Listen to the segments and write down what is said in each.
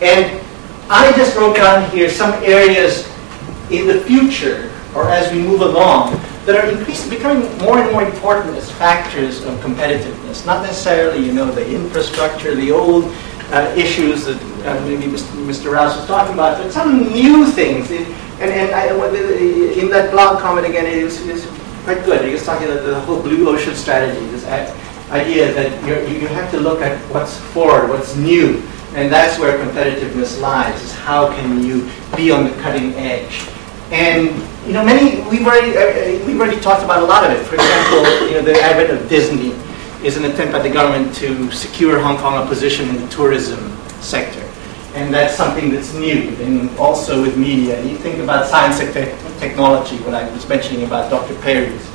And I just wrote down here some areas in the future, or as we move along, that are increasingly becoming more and more important as factors of competitiveness. Not necessarily, you know, the infrastructure, the old issues that maybe Mr. Rouse was talking about, but some new things. In that blog comment again, it is quite good. He was talking about the whole blue ocean strategy, this idea that you have to look at what's forward, what's new, and that's where competitiveness lies. Is how can you be on the cutting edge? And you know, we've already talked about a lot of it. For example, you know, the advent of Disney is an attempt by the government to secure Hong Kong a position in the tourism sector. And that's something that's new, and also with media. You think about science and technology, what I was mentioning about Dr. Perry's.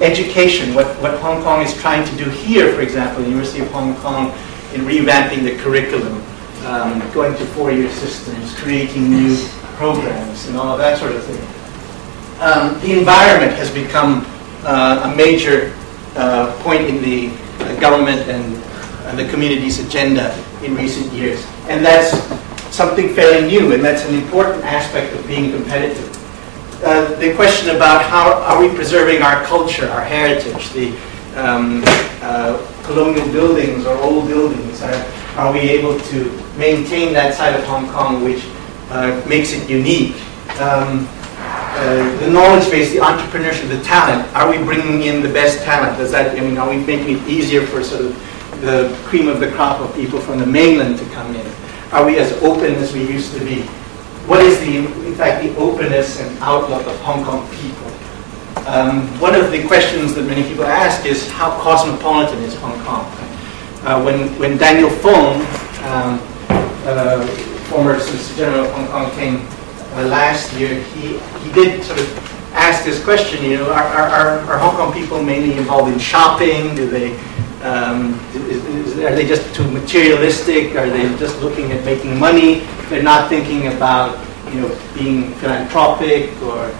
Education, what Hong Kong is trying to do here, for example, the University of Hong Kong, in revamping the curriculum, going to four-year systems, creating new programs, and all of that sort of thing. The environment has become a major point in the government and the community's agenda in recent years. And that's something fairly new, and that's an important aspect of being competitive. The question about how are we preserving our culture, our heritage, the colonial buildings or old buildings, are we able to maintain that side of Hong Kong which makes it unique? The knowledge base, the entrepreneurship, the talent, are we bringing in the best talent? Does that, I mean, are we making it easier for sort of the cream of the crop of people from the mainland to come in? Are we as open as we used to be? What is in fact, the openness and outlook of Hong Kong people? One of the questions that many people ask is how cosmopolitan is Hong Kong? When Daniel Fong, former Solicitor General of Hong Kong, came last year, he did sort of ask this question, you know, are Hong Kong people mainly involved in shopping? Do they, are they just too materialistic? Are they just looking at making money? They're not thinking about, you know, being philanthropic or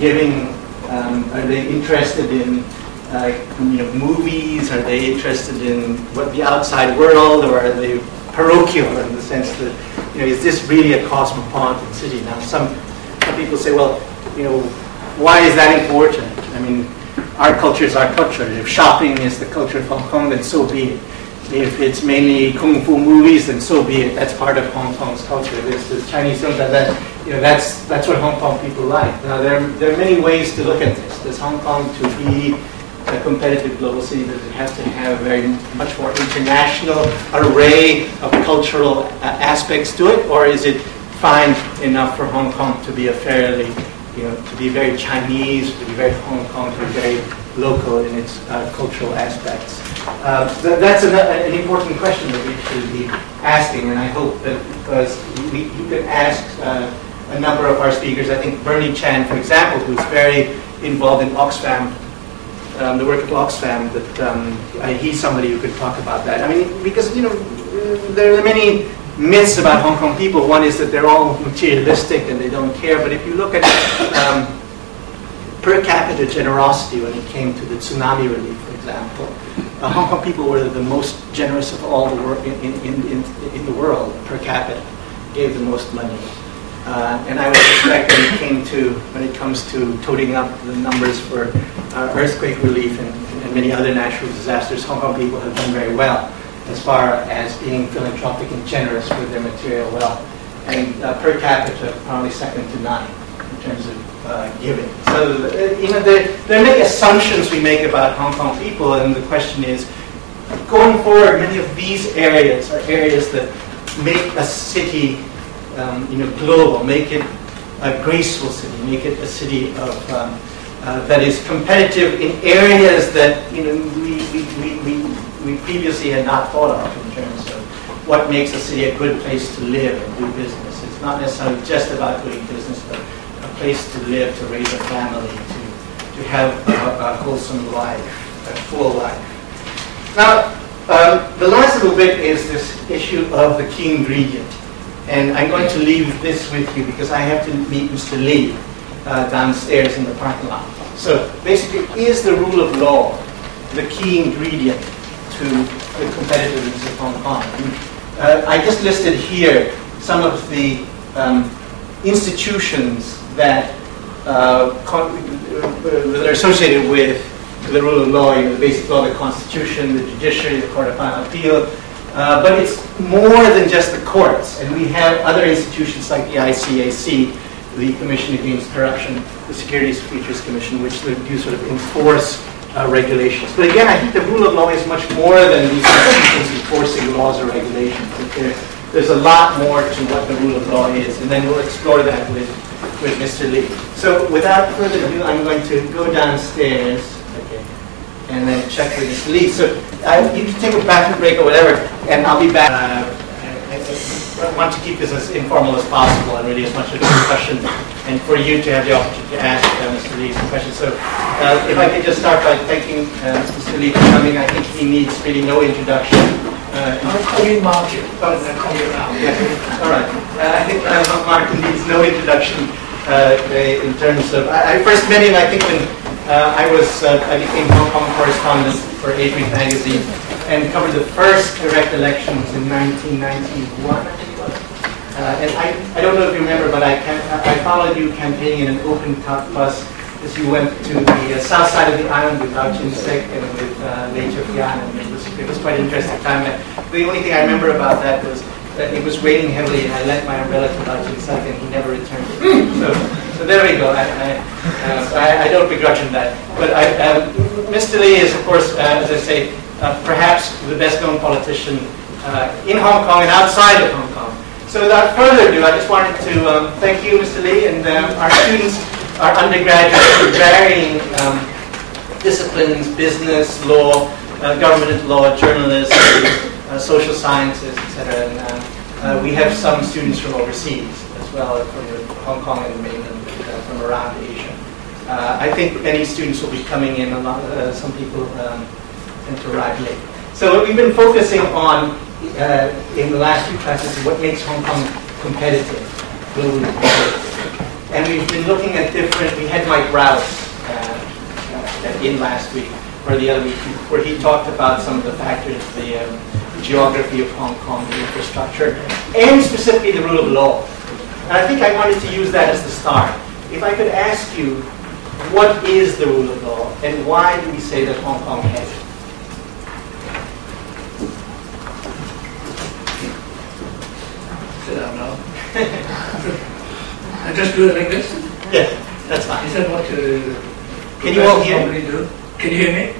giving. Are they interested in, you know, movies? Are they interested in what the outside world, or are they parochial in the sense that, you know, is this really a cosmopolitan city? Now, some people say, well, you know, why is that important? I mean, our culture is our culture. If shopping is the culture of Hong Kong, then so be it. If it's mainly kung fu movies, then so be it. That's part of Hong Kong's culture. There's the Chinese films that, you know, that's what Hong Kong people like. Now, there are many ways to look at this. Does Hong Kong, to be a competitive global city, does it have to have a very much more international array of cultural aspects to it, or is it fine enough for Hong Kong to be a fairly, you know, to be very Chinese, to be very Hong Kong, to be very local in its cultural aspects? That's an important question that we should be asking, and I hope that because you can ask a number of our speakers. I think Bernie Chan, for example, who's very involved in Oxfam, the work of Oxfam, that he's somebody who could talk about that. I mean, because, you know, there are many myths about Hong Kong people. One is that they're all materialistic and they don't care. But if you look at per capita generosity when it came to the tsunami relief, for example, Hong Kong people were the most generous of all the world in the world per capita, gave the most money. And I would suspect when it comes to toting up the numbers for earthquake relief and many other natural disasters, Hong Kong people have done very well as far as being philanthropic and generous with their material wealth. And per capita, probably second to none in terms of giving. So, you know, there are many assumptions we make about Hong Kong people, and the question is, going forward, many of these areas are areas that make a city you know, global, make it a graceful city, make it a city of that is competitive in areas that, you know, we previously had not thought of in terms of what makes a city a good place to live and do business. It's not necessarily just about doing business, but a place to live, to raise a family, to have a wholesome life, a full life. Now, the last little bit is this issue of the key ingredient. And I'm going to leave this with you because I have to meet Mr. Lee downstairs in the parking lot. So basically, is the rule of law the key ingredient to the competitiveness of Hong Kong? And I just listed here some of the institutions that are associated with the rule of law, the basic law, the Constitution, the judiciary, the Court of Final Appeal. But it's more than just the courts. And we have other institutions like the ICAC, the Commission Against Corruption, the Securities Futures Commission, which do sort of enforce regulations. But again, I think the rule of law is much more than these institutions enforcing laws or regulations. There's a lot more to what the rule of law is, and then we'll explore that with Mr. Lee. So without further ado, I'm going to go downstairs, and then check with Mr. Lee. So you can take a bathroom break or whatever, and I'll be back. I want to keep this as informal as possible and really as much of a discussion, and for you to have the opportunity to ask Mr. Lee some questions. So if I could just start by thanking Mr. Lee for coming. I think he needs really no introduction. I'll call you Martin. I'll call you now. Yeah. All right. I think Martin needs no introduction in terms of. I first met him, I think, when I became Hong Kong correspondent for Adrian magazine and covered the first direct elections in 1991, I think it was. And I don't know if you remember, but I followed you campaigning in an open top bus as you went to the south side of the island with Lau Chin-sek and with Lei Chuk-yan, and it was quite an interesting time. The only thing I remember about that was that it was raining heavily, and I lent my umbrella to Lau Chin-sek, and he never returned it. So there we go. I don't begrudge him that. But Mr. Lee is, of course, as I say, perhaps the best-known politician in Hong Kong and outside of Hong Kong. So without further ado, I just wanted to thank you, Mr. Lee, and our students, our undergraduates in varying disciplines: business, law, government law, journalism, social sciences, etc. And we have some students from overseas as well, from Hong Kong and mainland, from around Asia. I think many students will be coming in. Some people tend to arrive late. So what we've been focusing on in the last few classes is what makes Hong Kong competitive, globally competitive. And we've been looking at different. We had Mike Rouse in last week or the other week, where he talked about some of the factors, the geography of Hong Kong, the infrastructure, and specifically the rule of law. And I think I wanted to use that as the start. If I could ask you, what is the rule of law, and why do we say that Hong Kong has it? Sit down now. I just do it like this? Yes, that's fine. Is that what can you all hear? Do? Can you hear me?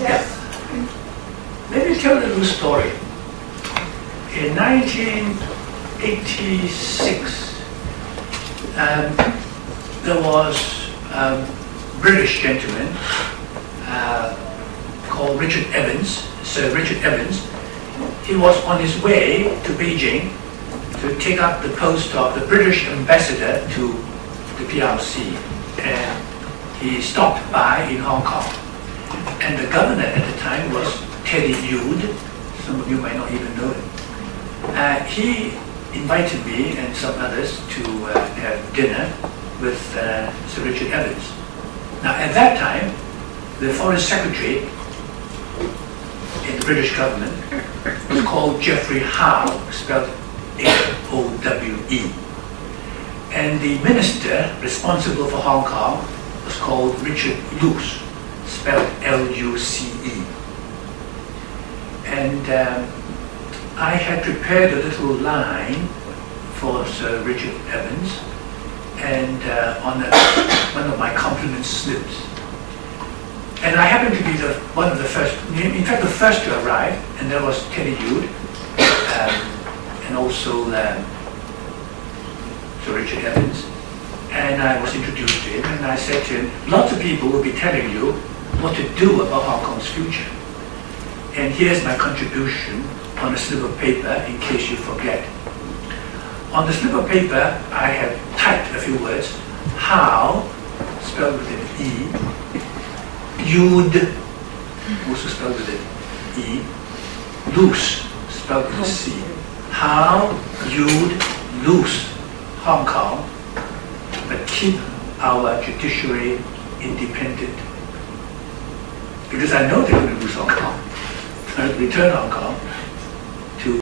Yes. Let me tell a little story. In 1986, there was a British gentleman called Richard Evans, Sir Richard Evans. He was on his way to Beijing to take up the post of the British ambassador to the PRC, and he stopped by in Hong Kong. And the governor at the time was Teddy Yude. Some of you might not even know him. He invited me and some others to have dinner with Sir Richard Evans. Now, at that time, the Foreign Secretary in the British government was called Geoffrey Howe, spelled H-O-W-E. And the minister responsible for Hong Kong was called Richard Luce, spelled L-U-C-E. And I had prepared a little line for Sir Richard Evans, and on one of my compliment slips. And I happened to be one of the first, in fact the first to arrive, and there was Teddy Yude, and also Sir Richard Evans. And I was introduced to him, and I said to him, lots of people will be telling you what to do about Hong Kong's future. And here's my contribution on a slip of paper in case you forget. On the slip of paper, I have typed a few words. How, spelled with an E. Yude, also spelled with an E. Luce, spelled with a C. How Yude Luce Hong Kong, but keep our judiciary independent. Because I know they're going to lose Hong Kong, return Hong Kong,